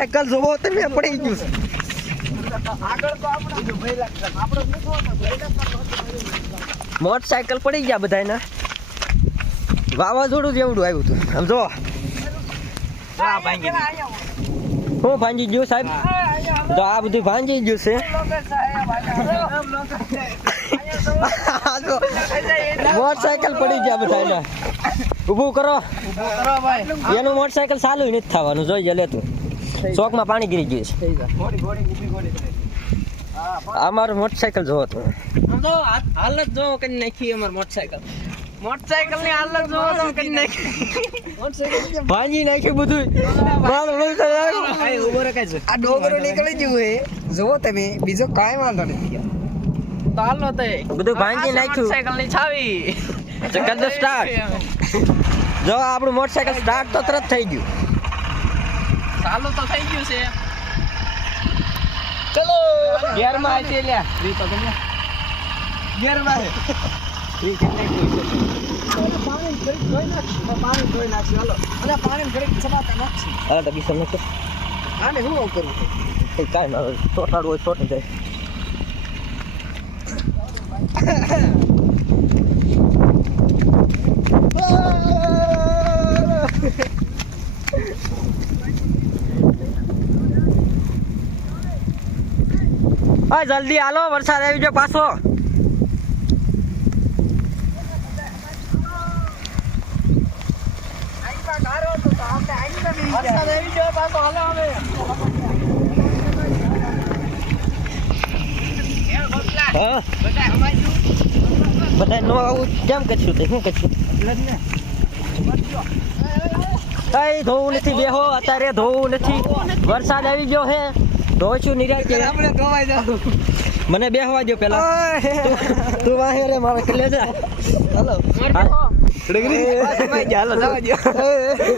Motorcycle જોવો તમે પડી ગયું છે. મોટરસાયકલ પડી ગયા બધાયના. વાવાઝોડું જેવડું આવ્યું હતું. આમ જો હું ભાંજી ગયું. સાહેબ? તો આ બધું ભાંજી ગયું છે. મોટરસાયકલ પડી ગયા બધા ઊભું કરો. એનું મોટરસાયકલ ચાલુ નથી થવાનું. જોઈ લે તું. ચોકમાં પાણી ગીરી ગયું છે. અમારું મોટરસાયકલ જોવો તો હાલત જો કરી નાખી અમાર મોટરસાયકલ. મોટરસાયકલની હાલત જો તો કરી નાખી. ભાંજી નાખ્યું બધું મોટરસાયકલ ભાઈ ઊભો રે કાઈ આ ડોગરો નીકળી ગયું હે. જોવો તમે બીજો કાંઈ વાંધો નથી. તો હાલો તે. બધું ભાંગી નાખ્યું. મોટરસાયકલની છાવી જો આપણું મોટરસાયકલ સ્ટાર્ટ તો તરત થઈ ગયું. ચાલુ તો થઈ ગયું છે. ચલો ઘેરમાં આવી લ્યા રી તો ગમે ઘેરમાં પાણી ધોઈ નાખશું. હાલો. અને પાણી ઘડીક સમાતા નાખશું. અરે તો બીસમ નથી આને શું કરવું કાંઈ ના ચોટાડવું હોય ચોટી જાય. હા જલ્દી હાલો વરસાદ આવી ગયો પાછો. હા? બધા નો આવું કેમ કરશું તે? શું કરશું કઈ ધોવું નથી બેહો અત્યારે ધોવું નથી. વરસાદ આવી ગયો છે ધોઈશું નિરાંતે આપણે ધોવાઈ જાવ મને બેહવા દો પેલા. તું- વાહે રે મારે કે લે જા. હાલો. ડિગ્રી એ, જવા દો